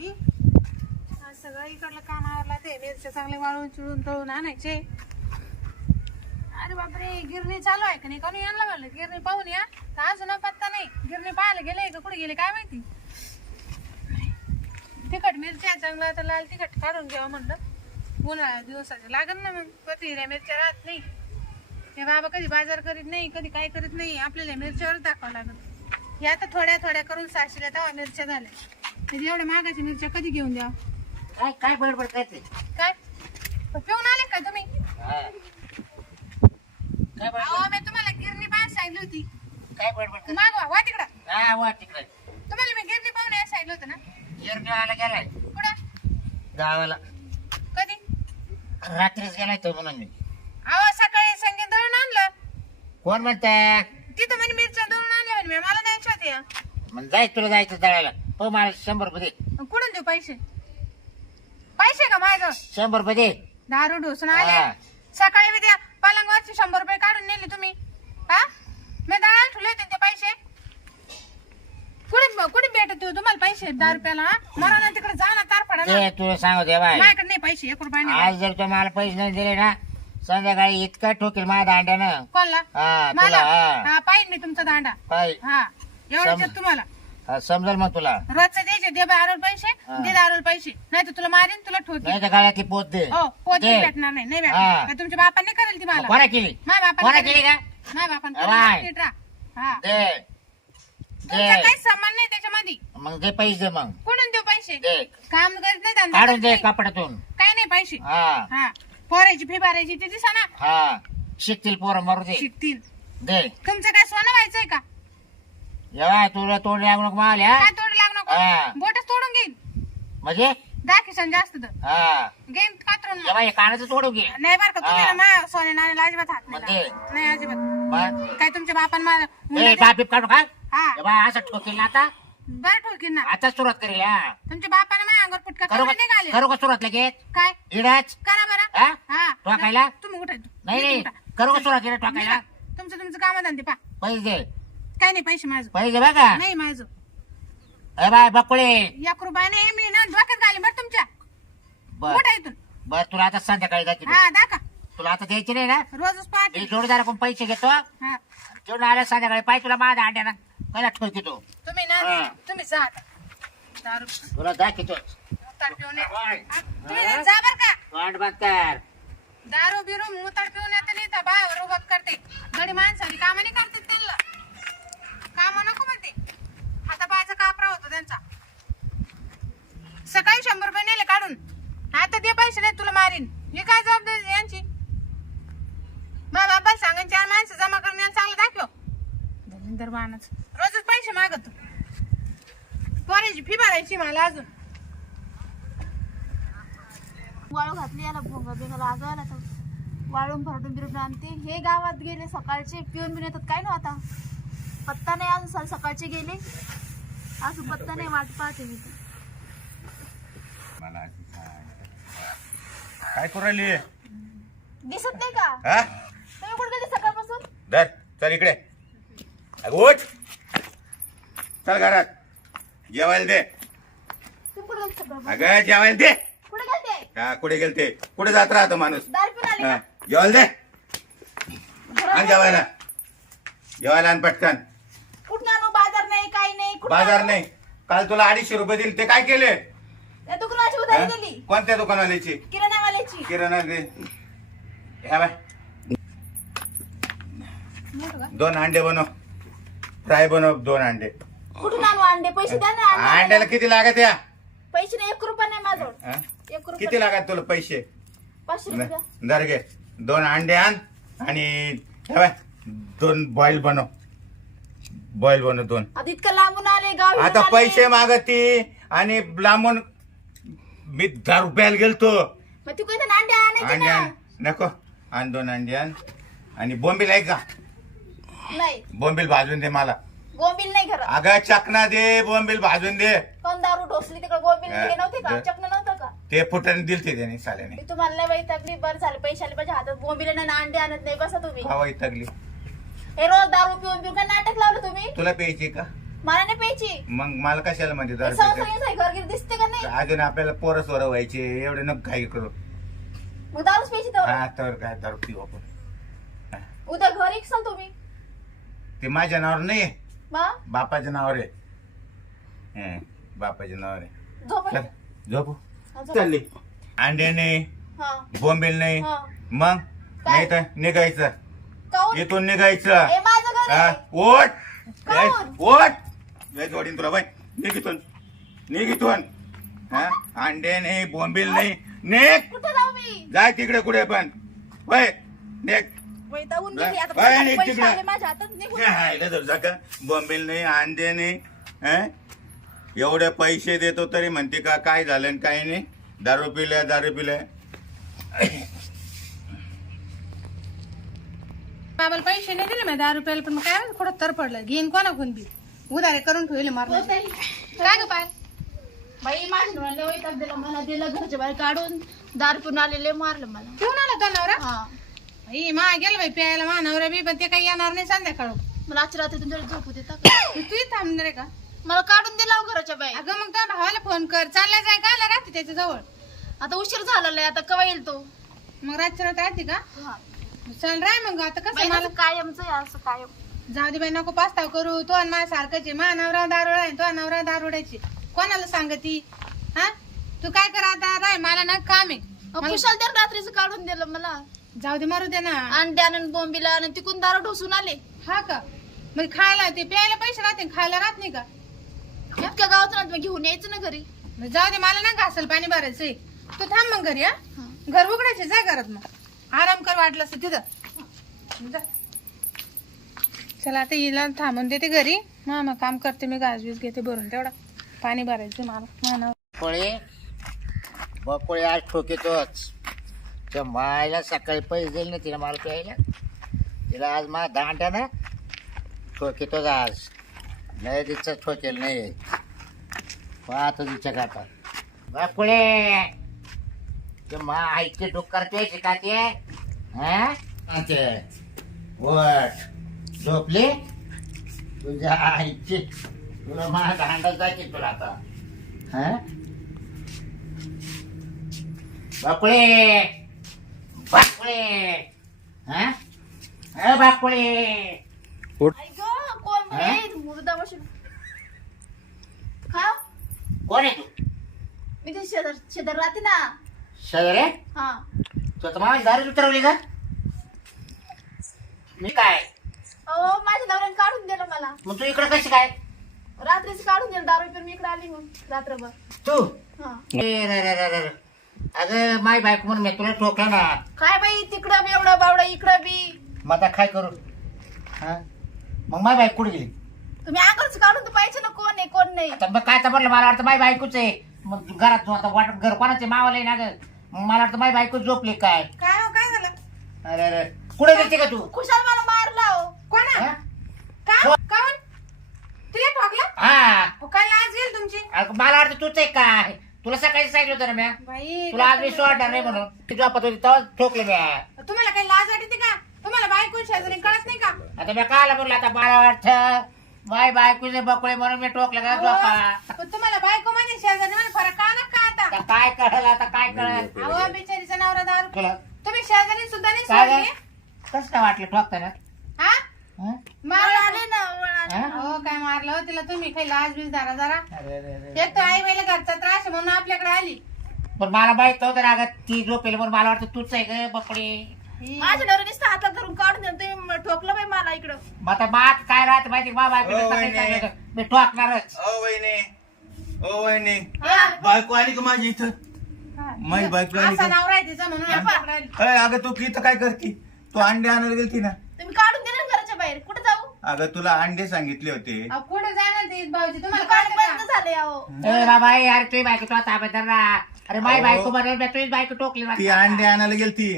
मी सगळं इकडलं काम आवरला ते मिरच्या चांगले वाळून चिळून तळून आणायचे. अरे बापरे गिरणी चालू आहे का नाही? कोणी यांना म्हणलं? गिरणी पाहून या. तर अजून पत्ता नाही. गिरणी पाहायला गेले का? कुठे गेले? काय माहिती? तिखट मिरच्या चांगला तर लाल तिखट काढून घ्यावं म्हणलं. उन्हाळ्या दिवसाचे लागन ना मग. कधी हिऱ्या मिरच्या राहत नाही. हे बाबा कधी बाजार करीत नाही कधी काय करीत नाही. आपल्याला मिरच्यावरच दाखवावं लागत या आता थोड्या थोड्या करून साशीला तेव्हा मिरच्या झाल्या. म्हणजे एवढ्या महागाच्या मिरच्या कधी घेऊन द्या? काय काय बडबड करते? काय? पिऊन आले का तुम्ही? हा. काय बडबड? अहो मी तुम्हाला गिरणी पाहायला सांगितली होती. काय बडबड करते? मागवा वा तिकडं. हा वा तिकडे. तुम्हाला मी गिरणी पाहून यायला सांगितलं होतं ना? येरगावाला गेलाय. कुठं? गावाला. कधी? रात्रीच गेलाय तो म्हणून मी. अहो सकाळी संगीत दळून आणलं. कोण म्हणताय? तिथं म्हणे मिरच्या दळून आणल्या म्हणे मी, मला द्यायच्या होत्या मग जाय तुला जायचं दळायला. हो मला शंभर रुपये दे कुठून देऊ पैसे? पैसे का माझं शंभर रुपये दे दारू ढोसून हा. आले सकाळी मी त्या पलंगवरचे शंभर रुपये काढून नेले तुम्ही. हा? मी दळायला ठेवले होते ते पैसे. कुठे कुठे भेटत हो तुम्हाला पैसे? दहा रुपयाला हा? मला ना तिकडे जा ना तार पडा ना. ते तुला सांगू दे बाय माझ्याकडे नाही पैसे एक रुपया नाही आज जर तू मला पैसे नाही दिले ना संध्याकाळी इतका ठोकेल माझ्या दांड्यानं. कोणला? हा मला? तुला हा. हा पाहिजे मी तुमचा दांडा. हा सम- तुम्हाला. हा, समजेल मग तुला. रोजचं द्यायचे दे बारा पैसे हा. दे दारू पैसे. नाही तर तुला मारीन तुला ठोकी नाही तर गळ्यातली पोत दे. हो पोती दे. भेटणार नाही नाही हा. भेटणार. तुमच्या बापाने करेल ती मला. कोणा केली? माझ्या कोणा बापाने केली. का? माझ्या बापाने बाय. करेल. नीट राहा. हा. दे. तुमचा दे. काहीच सामान नाही त्याच्यामध्ये. मग दे पैसे दे मग. कुठून देऊ पैसे? दे. काम करीत नाही धंदा काढून करीत दे नाही. कपड्यातून. काही नाही पैसे. हा. हा. पोरायची फी भरायची ते दिसा ना. हा. शिकतील पोरं मरू दे. शिकतील. दे. तुमचं काय सोनं व्हायचंय का? जेव्हा तुला तोड लागू नको माल हा काय तोड लागू नको. बोटच तोडून घेईन म्हणजे? दहा किसन जास्त तर. हा. घेईन कातरून मग. जेव्हा हे कानाचं तोडू घे. नाही बरं का तुम्ही हा. ना सोने नाण्याला अजिबात हात नाही म्हणजे? लावायचा. नाही अजिबात. मग? काय तुमच्या बापान मला ए काढू का हा. जेव्हा असं ठोकेल ना आता. बरं ठोकीन ना. आता सुरुवात करेल हा. तुमच्या बापाने माझ्या अंगावर पुटका करू करून का निघाले. करू का सुरुवात लगेच? काय? इडाच? करा बरं. हा? हा. ठोकायला? तुम्ही उठा नाही नाही. करू का सुरुवात इकडे ठोकायला? तुमचं तुमचं काम धंदे पा पैसे दे. काय नाही पैसे माझं. पैसे बघा. नाही माझं. ए बाय बकुळे. एक रुपया नाही मी ना डोक्यात घाली बरं तुमच्या. बर. इथून. बर तुला आता संध्याकाळी जायची हा दाखा तुला आता द्यायची नाही ना? रोजच पाहते. मी जोडदाराकडून पैसे घेतो. हा. जेवण आल्या संध्याकाळी. पाय तुला माझ्या अंड्यानं पहिला ठोकितो तुम्ही हा. ना तुम्ही जा आता. दारू. तुला दाखवतो मुताड पिऊन ये. होय. हा, तुम्ही ना जा बर का. वाट कर. दारू बिरू मुताड पिऊन येते नाही तर बायावर उभत करते. गडी माणसाली कामं नाही करते त्यांना. काम नको म्हणते. आता पायाचा कापरा होतो त्यांचा. सकाळी शंभर रुपये नेले काढून. आता ते पैसे नाही तुला मारीन. हे काय जबाबदारी यांची? मग बाबा सांगेन चार माणसं जमा करून यांना चांगलं दाखव. धनिंदर बाणच रोजच पैसे मागत. पोराची फी भरायची मला अजून. वाळू घातली याला भोंगा बिंगा लागला वाळून भरडून बिरडून आणते. हे गावात गेले सकाळचे पिऊन बिन येतात काय ना आता? पत्ता नाही अजून स- सकाळचे गेले. अजून पत्ता नाही वाट पाहते मी. मला. काय करू राहिली? दिसत नाही का? हा? तुम्ही कुठे गेले सकाळपासून? धर चल इकडे. अगं उठ. चल घरात. जेवायला दे. तुम्ही कुठे गेले सकाळपासून? अगं जेवायला दे. कुठे गेलते? हा कुठे गेलते? कुठे जात राहतो माणूस? दारू पिऊन आले हा, का? जेवायला दे. आण जेवायला. जेवायला आण पटकन कुठं आणू बाजार नाही काही नाही कुठं बाजार? नाही. काल तुला अडीचशे रुपये दिले ते काय केले? त्या दुकानाची हा? उधारी दिली. कोणत्या दुकानवाल्याची? किराणावाल्याची. किराणा दे. ह्या बाय. मोठं का? दोन अंडे बनव. फ्राय बनव दोन अंडे कुठून आणू अंडे पैसे द्या ना अंडे अंड्याला किती लागत या? पैसे नाही एक रुपया नाही हा? एक रुपया किती लागत तुला पैसे? पाचशे रुपया. दर घे. दोन अंडे आण आणि हे बाय, दोन बॉईल बनव. बॉईल बनव दोन आता इतकं लांबून आले गाव आता आले. पैसे मागती आणि लांबून मी दहा रुपयाला गेलतो. मग तू कधी अंडे आणायचे अंडे ना? आण नको. आण दोन अंडे आण. आणि बोंबील आहे का? नाही. बोंबील भाजून दे मला. गोंबील नाही घरात अगं चकना दे बोंबील भाजून दे. कोण दारू ढोसली तिकडे? गोंबील हा, नव्हते का. चकन नव्हतं का? ते फुटाने दिलते त्याने साल्याने. मी तुम्हाला लय वैतागली. बरं झालं पैसे आले माझ्या हातात. गोंबील नाही ना अंडे आणत नाही. बसा तुम्ही. हवाई तगली हे रोज दारू पिऊन पिऊन काय नाटक लावलं तुम्ही? तुला प्यायची का? मला नाही प्यायची. मग मला कशाला म्हणजे दारू संसार घरगीर दिसते का नाही? अजून आपल्याला पोरं सोरं व्हायचे एवढे नको काही करू. मग दारूच प्यायची हा तर काय दारू पिऊ आपण. उद्या घरी येसाल तुम्ही. ते माझ्या नावावर नाही मग बापाच्या नावावर आहे. हं, बापाच्या नावावर आहे. झोप चल झोपू. चालली अंडे नाही हा. बोंबील नाही. हा. मग? नाही तर निघायचं. इथून निघायचं. ए, माझं घर हा, आहे. ओट ओट लय जोडीन तुला बाय निघ इथून. निघ इथून. हा अंडे नाही बोंबील नाही. निघ. कुठे जाऊ मी? जाय तिकडे कुठे पण. वय निघ. वैतागून बाय- गेली आता बाय, पैसे निघ तिकडे. आले माझ्या हातात निघून हायला धर जा का बोंबील नाही अंडे नाही हं? एवढे पैसे देतो तरी म्हणते का काय झालं आणि काय नाही? दारू पिल्या दारू पिल्या बाबाला पैसे नाही दिले मी दहा रुपयाला पण मग काय माहिती कुठं तर पडलं. घेईन कोणा कोण बी. उधारे करून ठेवले मारलं. होतंय. काय ग पाय बाई माझ्या नवऱ्याला वैताग दिला. मला दिलं घरच्या बाहेर काढून दार पिऊन आलेले मारलं मला. ठेवून आला तो नवरा? हा. आई मा गेलं बाई प्यायला मा नवरा बी पण ते काही येणार नाही संध्याकाळ. मला रात्री तुमच्याकडे झोपू देता का? तू थांबणार आहे का? मला काढून दिला हो घराच्या बाहेर. अगं मग त्या भावाला फोन कर. चालला जाय का? राहते त्याच्याजवळ. आता उशीर झालेला आहे आता केव्हा येईल तो? मग रातच्या रात राहते का? हा. चल राय मग आता कसं मला कायमच आहे असं कायम. जाऊ दे बाई नको पास्ताव करू. तो आणि माझ्या सारखंच आहे. मा नवरा दारोडा आहे तो नवरा दारोड्याची कोणाला सांगती? हा? तू काय कर आता? राय मला ना काम आहे. मला- कुशाल त्या रात्रीचं काढून दिलं मला. जाऊ दे मारू दे ना. अंड्यानं बोंबीला आणि तिकून दारू ढोसून आले. हा का? मग खायला ते प्यायला पैसे राहते खायला राहत नाही का? इतक्या गावात ना तुम्ही घेऊन यायचं ना घरी. मग जाऊ दे मला ना घासल पाणी भरायचंय. तू थांब मग घरी हा? हा. घर उघडायचे जा घरात मग. आराम कर वाटलं असं तिथं. चला आता हिला थांबून देते घरी. मामा काम करते मी गाज बीज घेते भरून तेवढा पाणी भरायचं मला. म्हणा बकुळे? बकुळे आज ठोकेतोच. त्या मायला सकाळी पैसे दिले ना तिला मला प्यायला. तिला आज मा दांड्या ना ठोकेतोच आज. नाही तिचं ठोकेल नाही. पाहतो तिच्या काका बकुळे! ते मा आईचे डुक्कर ते हा? ते वट. झोपली? तुझ्या आईची. तुला मला दांडा जायचे तुला आता. हा? बाकुळे. बाकुळे. हा? अ बाकुळे. आई गं, कोण हा? म्हणे? मुर्दा बसून हा कोण आहे तू? मी ते शेजार शेजार राहते ना. सगळे हा. तू माझी दारी उतरवली का? मी काय? अहो माझ्या नवऱ्याने काढून दिलं मला. मग तू इकडे कशी काय? रात्रीच काढून दिलं दारू पिऊन मी इकडे आली मग रात्रभर. तू? हा. ए, रे, रे, रे, रे. अगं माय बायको म्हणून मी तुला ठोकलं ना. काय बाई तिकडं बी एवढं बावडं इकडं बी. मग आता काय करू? हा? मग माय बायको कुठे गेली? तुम्ही अंगावरच काढून तर पाहिजे ना कोण आहे कोण नाही. आता मग काय तर म्हटलं मला वाटतं माय बायकोच आहे. मग घरात तू आता वाट घर कोणाचे मावाला आहे ना ग. मला वाटतं माय बायको झोपली काय? काय हो काय झालं? अरे अरे. कुठे गेलती का तू? खुशाल मला मारला हो. कोणा हा? का? काऊन तुला ठोकलं? हा. हो, काय लाज गेल तुमची. अगं, मला वाटतं तूच आहे. काय तुला सकाळी सांगितलं होतं ना म्या? बाई तुला आज मी सोडणार नाही म्हणून. ती झोपत होती तेव्हा ठोकले म्या. तुम्हाला काही लाज वाटते का? तुम्हाला बायको शेजारी कळत नाही का? आता मी कायला बोललो आता मला वाटतं माय बायकोचे बकुळे म्हणून मी टोकलं का झोपा. पण तुम्हाला बायको म्हणजे शेजारी म्हणजे फरक का ना का आता काय कळलं आता काय कळलं? अहो बिचारीचा नवरा दारू तुला तुम्ही शेजारी सुद्धा नाही काय सोडली? ग? कसं काय वाटलं ठोकताना हा? हं? मारलं आले ना. हं? हो काय मारलं हो तिला तुम्ही? काही लाज बीज धरा जरा. अरे, अरे, अरे. एक तर आई बाईला घरचा त्रास आहे म्हणून आपल्याकडे आली. पण मला माहीत नव्हतं ना अगं ती झोपेल म्हणून मला वाटतं तूच आहे ग बकुळे माझ्या नवऱ्याने नुसतं हातात धरून काढून दिलं तुम्ही ठोकलं बाई मला इकडं. मग आता बात काय राहत माहिती मा हो, वहिनी. होतं, मी ठोकणारच. वहिनी. ओ वहिनी. हे. बायको आली का माझी इथं? माझी बायको आली असा का? तिचा म्हणून. अय, अगं तू इथं काय करती? तू अंडे आणायला गेलती ना? तुम्ही काढून दिलं ना घराच्या बाहेर. कुठे जाऊ? अगं तुला अंडे सांगितले होते. अहो, कुठं जाणार ते भाऊजी? तुम्हाला दुकान कळतं बंद का? झाले अहो ए बाबा ए, अरे तुझी बायको तुला ताब्यात अरे माय अहो. बायको बरोबर बायको टोकली ती. अंडे आणायला गेलती.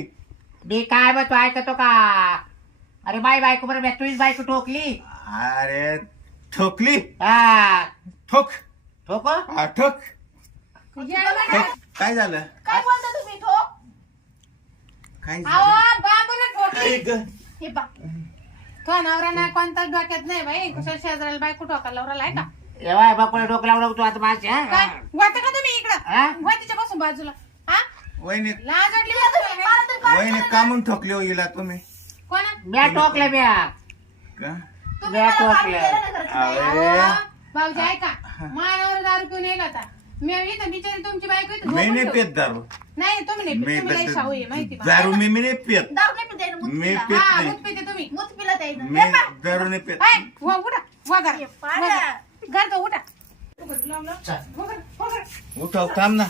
मी काय मग तू ऐकतो का अरे माय बायको बरोबर तुझीच बायको ठोकली अरे ठोकली? हा. ठोक. ठोको हा, ठोक. येडं. काय झालं? काय बोलता तुम्ही ठोक? काय अहो झालं बाबूला ठोकली ऐक ग. हे पा तो नवरा नाही कोणताच डोक्यात नाही बाई. कुशल शेजाराला बायको टोकाला नवराला आहे का एव्हा बकुळे डोकं लावलं तू आता माझी काय? वाटत का तुम्ही हा? इकडं वा तिच्यापासून बाजूला. हा? वहिनी लाज वाटली का तुम्हाला? वहिनी कामून ठोकले हो हिला तुम्ही. कोणा? म्या टोकले म्या. का? तुम्ही म्या मला काढून टोकले दिलं ना घराचं. बाहेर. अरे. अहो, भाऊजी ऐका. मानावर दारू पिऊन येईल होता मी इथं बिचारी तुमची बायको इथं मी झोपून नाही. पेत दारू नाही तुम्ही नाही मी पित, तुम्ही लई तर- शाहू आहे माहिती दारू मी मी नाही पेत दारू नाही पिता येईल, मूत मी. पित हा नाही दूध पिते तुम्ही मूत पिला त्याईनं. मी हे पहा. दारू नाही पेत हाय, वा उठा वा घर ये पाहा. घर तो उठा चल. वगैरे, वगैरे. उठाव थांब ना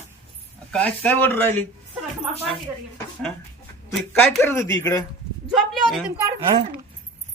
काय काय बोल राहिली तुम्हाला घरी. हा? तू काय करत होती इकडं झोपली होती तुम्ही काढून हा? दिलं ना.